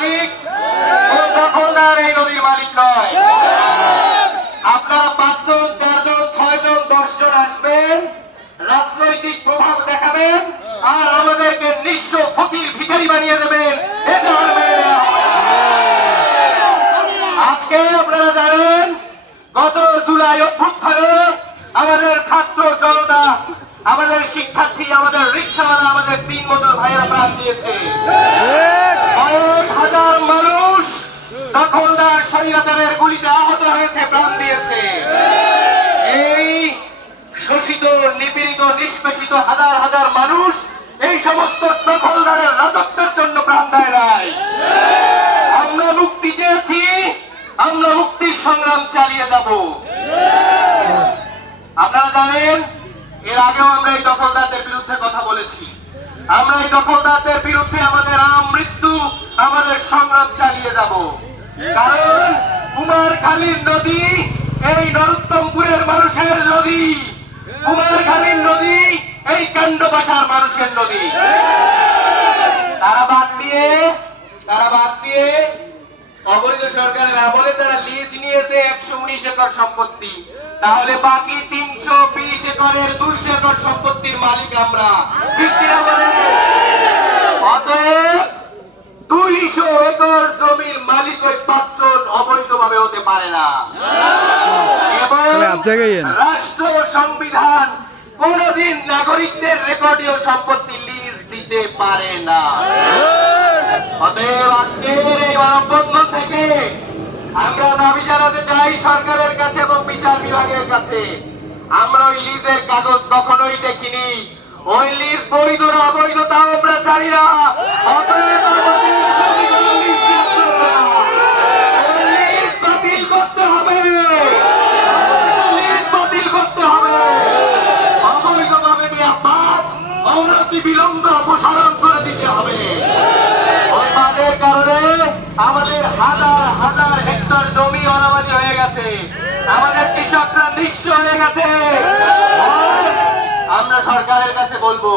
মালিক, কোন দখলদার এই নদীর মালিক নয়। আপনারা 5 জন 4 জন 6 জন 10 জন আসবেন, রাজনৈতিক প্রভাব দেখাবেন আর আমাদেরকে নিঃস্ব ফকির ভিখারি বানিয়ে দেবেন, এটা আর মেনে নেওয়া হবে না। আজকে আপনারা জানেন গত জুলাই অভ্যুত্থানে আমাদের ছাত্র জনতা, আমাদের শিক্ষার্থী, আমাদের রিক্সাওয়ালা, আমাদের দিনমজুর ভাইয়েরা প্রাণ দিয়েছে। কয়েক হাজার মানুষ দখলদার স্বৈরাচারের গুলিতে আহত হয়েছে, প্রাণ দিয়েছে। এই শোষিত, নিপীড়িত, নিষ্পেষিত হাজার হাজার মানুষ এই সমস্ত দখলদারের রাজত্বের জন্য প্রাণ দেয় নাই। আমরা মুক্তি চেয়েছি, আমরা মুক্তির সংগ্রাম চালিয়ে যাব। আপনারা জানেন এর আগেও আমরা এই দখলদারদের বিরুদ্ধে কথা বলেছি। আমরা এই দখলদারদের বিরুদ্ধে আমাদের মৃত্যু, আমাদের সংগ্রাম চালিয়ে যাব। কারণ কুমারখালীর নদী এই নরোত্তমপুরের মানুষের নদী, কুমারখালীর নদী এই কাণ্ডবাসার মানুষের নদী। তারা বাদ দিয়ে অবৈধ সরকারের আমলে তারা লিজ নিয়েছে 119 একর সম্পত্তি। তাহলে বাকি 320 একরের 200 একর সম্পত্তির মালিক আমরা। ঠিক কিনা বলেন? অতএব 200 একর জমির মালিক ওই 5 জন অবৈধভাবে হতে পারে না। এবং রাষ্ট্র সংবিধান কোনদিন নাগরিকদের রেকর্ডীয় সম্পত্তি লিজ দিতে পারে না। অতএব আজকের এই মানববন্ধন থেকে আমরা দাবি জানাতে চাই সরকারের কাছে এবং বিচার বিভাগের কাছে। আমরা ওই লিজের কাগজ কখনোই দেখিনি, ওই লিজ বৈধ না অবৈধ তাও আমরা জানি না। অতএব আমাদের জমিগুলো লিজ দেওয়া চলবে না। লিজ বাতিল করতে হবে, লিজ বাতিল করতে হবে। অবৈধভাবে দেওয়া বাঁধ অনতি বিলম্বে অপসারণ করে দিতে হবে। ওই বাঁধের কারণে আমাদের হাজার হাজার হেক্টর জমি অনাবাদি হয়ে গেছে, আমাদের কৃষকরা নিঃস্ব হয়ে গেছে। আমরা সরকারের কাছে বলবো,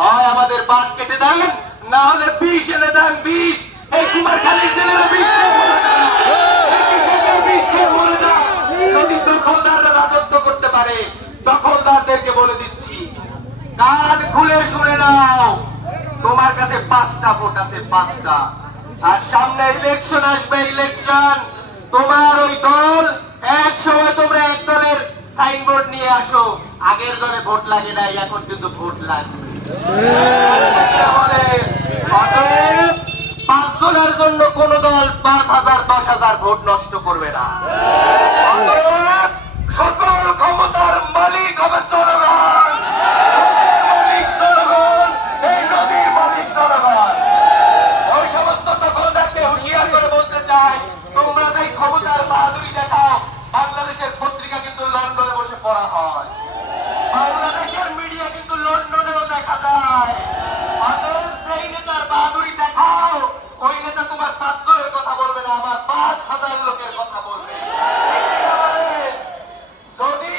হয় আমাদের বাঁধ কেটে দেন, না হলে বিষ এনে দেন। বিষ এই কুমারখালীর জেলেরা বিষ খেয়ে মরে যায়। যদি দখলদাররা রাজত্ব করতে পারে, দখলদারদেরকে বলে দিচ্ছি, কান খুলে শুনে নাও, তোমার কাছে 5টা ভোট আছে, 5টা। আর সামনে ইলেকশন আসবে, ইলেকশন। তোমার ওই দল এক সময় তোমরা এক দলের সাইনবোর্ড নিয়ে আসো, আগের দলে ভোট লাগে নাই, এখন কিন্তু ভোট লাগবে। 5 জনের জন্য কোন দল 5,000 10,000 ভোট নষ্ট করবে না। সকল ক্ষমতার মালিক হবে জনগণ, মালিক জনগণ, এই নদীর মালিক জনগণ। ওই সমস্ত দখলদারকে হুঁশিয়ার করে বলতে চাই, তোমরা যে ক্ষমতার বাহাদুরি দেখাও, বাংলাদেশের পত্রিকা কিন্তু লন্ডনে বসে পড়া হয়, বাংলাদেশের মিডিয়া কিন্তু লন্ডনেও দেখা যায়। অতএব সেই নেতার বাহাদুরি দেখাও, ওই নেতা তোমার 5 জনের কথা বলবে না, আমার 5,000 লোকের কথা বলবে। যদি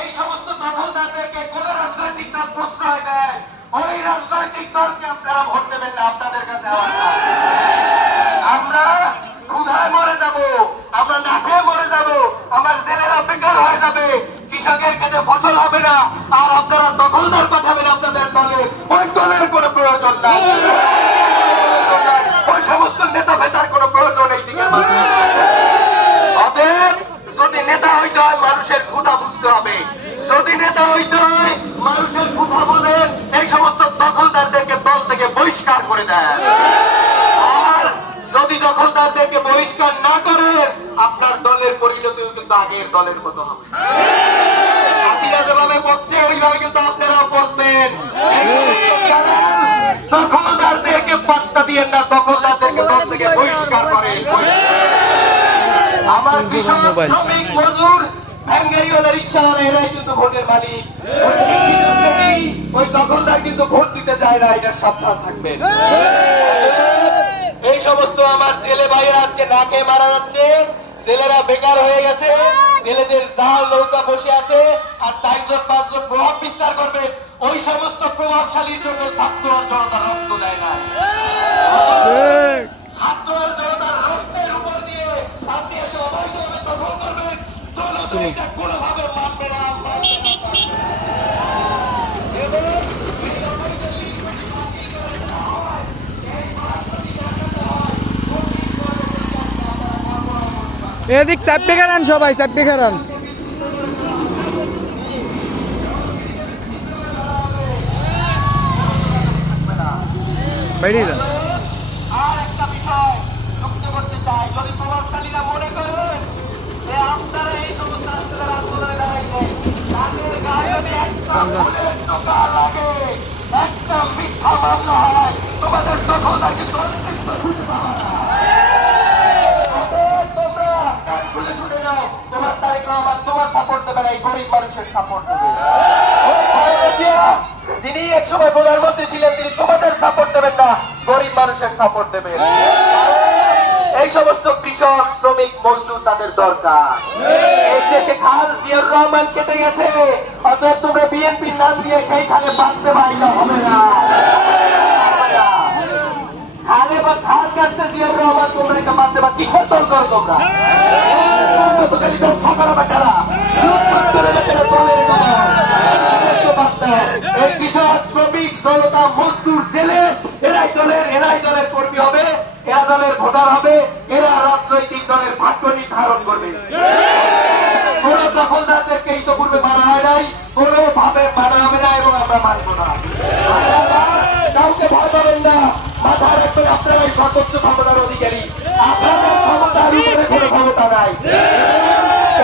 এই সমস্ত দখলদারদেরকে কোন রাজনৈতিক দল প্রশ্রয় দেয়, ওই রাজনৈতিক দলকে আপনারা ভোট দেবেন না। আপনাদের কাছে আমরা ক্ষুধায় মরে যাব, আমরা না খেয়ে মরে যাব, আমার জেলেরা বেকার হয়ে যাবে, কৃষকের খেতে ফসল হবে না, আর আপনারা দখলদার পাঠাবেন আপনাদের দলে। ওই দলের কোনো প্রয়োজন নাই, ওই সমস্ত নেতা ফেতার কোনো প্রয়োজন এই দিকের মানুষের। অতএব যদি নেতা হইতে হয় মানুষের ক্ষুধা বুঝতে হবে, যদি নেতা হইতে হয় মানুষের ক্ষুধা বলেন এই সমস্ত দখলদারদেরকে দল থেকে বহিষ্কার করে দেন। আর যদি দখলদারদেরকে বহিষ্কার না করেন, আপনার দলের পরিণতিও কিন্তু আগের দলের মতো হবে। হাসিনা যেভাবে পড়ছে ওইভাবে কিন্তু আপনারাও পড়বেন। দখলদারদেরকে পাত্তা দিয়েন না, দখলদারদেরকে দল থেকে বহিষ্কার করেন। আমার কৃষক, শ্রমিক, মজুর, ভ্যানগাড়িওয়ালা, রিক্সাওয়ালা এরাই কিন্তু ভোটের মালিক। ওই শিক্ষিত শ্রেণী, ওই দখলদার কিন্তু ভোট দিতে চায় না, এটা সাবধান থাকবেন। এই সমস্ত আমার জেলে ভাইয়েরা আজকে না খেয়ে মারা যাচ্ছে, জেলেরা বেকার হয়ে গেছে, জেলেদের জাল নৌকা বসে আছে, আর 4 জন 5 জন প্রভাব বিস্তার করবে। ওই সমস্ত প্রভাবশালীর জন্য ছাত্র জনতা রক্ত দেয় না। ছাত্র এটা কোনোভাবে মানবে না, মানবে না, মানবে না। এবং এই অবৈধ লিগ যদি বাতিল করে দেওয়া হয়, এই মাস যদি দেখাতে হয়, কঠিন কর্মসূচি আপনারা বর্ণনা করতে পারবেন। এদিক চাপবে খারান, সবাই চাপবে খারান। বাইরে যান। আর একটা বিষয় যুক্ত করতে চাই, যদি প্রভাবশালীরা মনে করেন যে আপনারা এই সমস্ত আন্দোলনের আন্দোলনে দাঁড়াইছেন, তাদের গায়ে যদি একটা ফুলের টোকা লাগে, একটা মিথ্যা মামলা হয়, তোমাদের দখলদারকে অস্তিত্ব খুঁজে পাওয়া না। তোমরা কান খুলে শুনে নাও, তোমার তারেক রহমান তোমার সাপোর্ট দেবে না, এই গরিব মানুষের সাপোর্ট দেবে। ওই খালেদা জিয়া, যিনি একসময় প্রধানমন্ত্রী ছিলেন, তিনি তোমাদের সাপোর্ট দেবেন না, গরিব মানুষের সাপোর্ট দেবেন। এই সমস্ত কৃষক, শ্রমিক, মজদুর তাদের দরকার। এই দেশে খাল জিয়াউর রহমান কেটে গেছে, অতএব তোমরা বিএনপির নাম দিয়ে সেই খালে বাঁধতে পারলে হবে না। খালে বা খাল কাটছে জিয়াউর রহমান, তোমরা এটা বাঁধতে পার, কিসের দল করো তোমরা? সর্বতোকালী ব্যবসা করা বেটারা, লুটপাট করে বেটারা দলের দল। এই কৃষক, শ্রমিক, জনতা, মজদুর, জেলে, এরাই দলের কর্মী হবে, এরা দলের ভোটার হবে, এরা রাজনৈতিক দলের ভাগ্য নির্ধারণ করবে। কোন দখলদারদেরকে ইতিপূর্বে মানা হয় নাই, কোনোভাবে মানা হবে না এবং আমরা মানব না। কাউকে ভয় পাবেন না, মাথায় রাখবেন আপনারাই সর্বোচ্চ ক্ষমতার অধিকারী, আপনাদের ক্ষমতার উপরে কোনো ক্ষমতা নাই।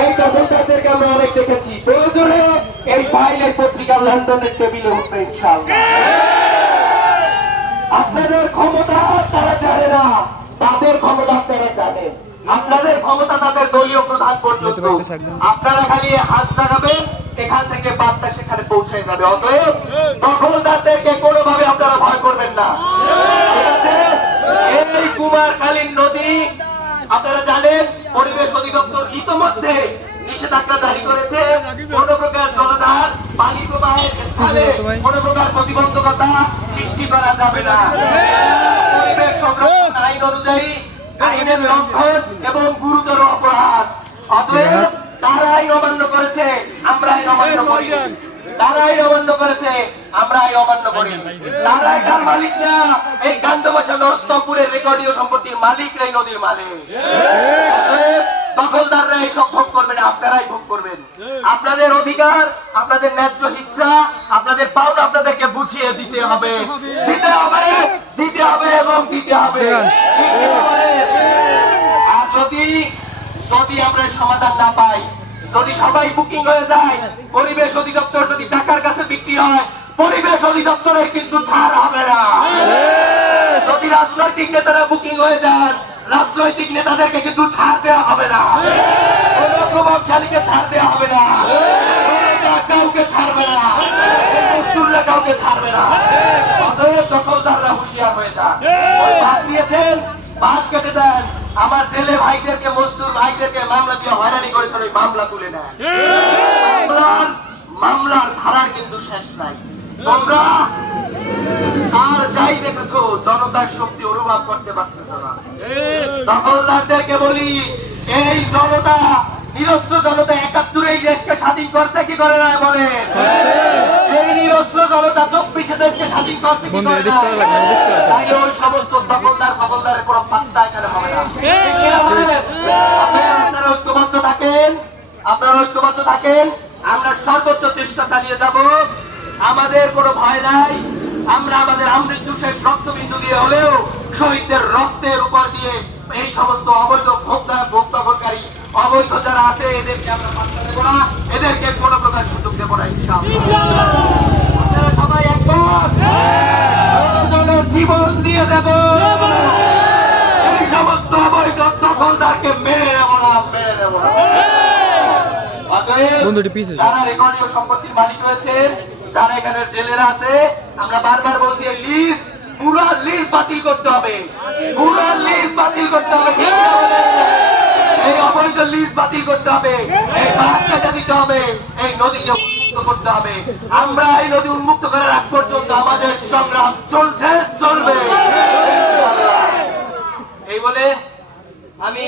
এই দখলদারদেরকে আমরা অনেক দেখেছি, প্রয়োজনে এই ফাইলের পত্রিকা লন্ডনের টেবিলে উঠবে ইনশাআল্লাহ। আপনাদের ক্ষমতা তারা জানে না, তাদের ক্ষমতা আপনারা জানেন। আপনাদের ক্ষমতা তাদের দলীয় প্রধান পর্যন্ত, আপনারা খালি হাত জাগাবেন, এখান থেকে বার্তা সেখানে পৌঁছে যাবে। অতএব দখলদারদেরকে কোনোভাবে আপনারা ভয় করবেন না, ঠিক আছে? এই কুমারখালীর নদী আপনারা জানেন, পরিবেশ অধিদপ্তর ইতিমধ্যে নিষেধাজ্ঞা জারি করেছে। কোন প্রকার জলধার, পানি প্রবাহের স্থানে কোন প্রকার প্রতিবন্ধকতা সৃষ্টি করা যাবে না। পরিবেশ সংরক্ষণ আইন অনুযায়ী আইনের লঙ্ঘন এবং গুরুতর অপরাধ। অতএব তারা আইন অমান্য করেছে, আমরা আইন অমান্য করি। তারা আইন অমান্য করেছে, আমরা আইন অমান্য করি। তারা এটার মালিক না, এই কান্দবাসা নরোত্তমপুরের রেকর্ডীয় সম্পত্তির মালিক, এই নদীর মালিক। দখলদাররা এইসব ভোগ করবেন, আপনারাই ভোগ করবেন। আপনাদের অধিকার, আপনাদের ন্যায্য হিস্সা, আপনাদের পাওনা আপনাদেরকে বুঝিয়ে দিতে হবে, দিতে হবে, দিতে হবে এবং দিতে হবে। আর যদি আমরা সমাধান না পাই, যদি সবাই বুকিং হয়ে যায়, পরিবেশ অধিদপ্তর যদি টাকার কাছে বিক্রি হয়, পরিবেশ অধিদপ্তরের কিন্তু ছাড় হবে না। যদি রাজনৈতিক নেতারা বুকিং হয়ে যান, রাজনৈতিক নেতাদেরকে কিন্তু ছাড় দেওয়া হবে না, কোন প্রভাবশালীকে ছাড় দেওয়া হবে না, কাউকে ছাড়বে না, মজদুররা কাউকে ছাড়বে না। অতএব দখলদাররা হুঁশিয়ার হয়ে যান। ওই বাদ দিয়েছেন, বাদ কেটে দেন। আমার জেলে ভাইদেরকে, মজদুর ভাইদেরকে মামলা দিয়ে হয়রানি করেছেন, ওই মামলা তুলে নেন। মামলার ধারার কিন্তু শেষ নাই। তোমরা আর যাই দেখেছো, জনতার শক্তি অনুভব করতে পারতেছ না। দখলদারদেরকে বলি, এই জনতা, নিরস্ত্র জনতা ৭১ এই দেশকে স্বাধীন করছে কি করে না বলেন? এই নিরস্ত্র জনতা ২৪ দেশকে স্বাধীন করছে কি করে না? তাই ওই সমস্ত দখলদারের কোনো পাত্তা এখানে হবে না। আপনারা ঐক্যবদ্ধ থাকেন, আপনারা ঐক্যবদ্ধ থাকেন। আমরা সর্বোচ্চ চেষ্টা চালিয়ে যাব, আমাদের কোনো ভয় নাই। আমরা আমাদের আমৃত্যু শেষ রক্তবিন্দু দিয়ে হলেও শহীদদের রক্তের উপর দিয়ে এই সমস্ত অবৈধ ভোগ দখলকারী, অবৈধ যারা আছে, এদেরকে আমরা পাত্তা দেব না, এদেরকে কোনো প্রকার সুযোগ দেব না ইনশাআল্লাহ। আপনারা সবাই একমত? জীবন দিয়ে দেব, এই সমস্ত অবৈধ দখলদারকে মেরে নেব না, মেরে নেব না। যারা রেকর্ডীয় সম্পত্তির মালিক রয়েছে, যারা এখানের জেলেরা আছে, আমরা বারবার বলছি, এই লিজ, পুরো লিজ বাতিল করতে হবে, পুরো লিজ বাতিল করতে হবে, এই অবৈধ লিজ বাতিল করতে হবে, এই বাঁধ কেটে দিতে হবে, এই নদীকে উন্মুক্ত করতে হবে। আমরা এই নদী উন্মুক্ত করার আগ পর্যন্ত আমাদের সংগ্রাম চলছে, চলবে। এই বলে আমি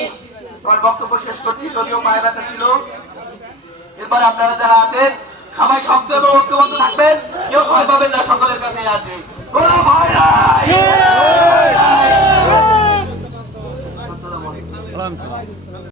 আমার বক্তব্য শেষ করছি, যদিও পায়ে ব্যথা ছিল। এরপরে আপনারা যারা আছেন সবাই শক্ত এবং ঐক্যবদ্ধ থাকবেন, কেউ ভয় পাবেন না, সকলের কাছে আছে।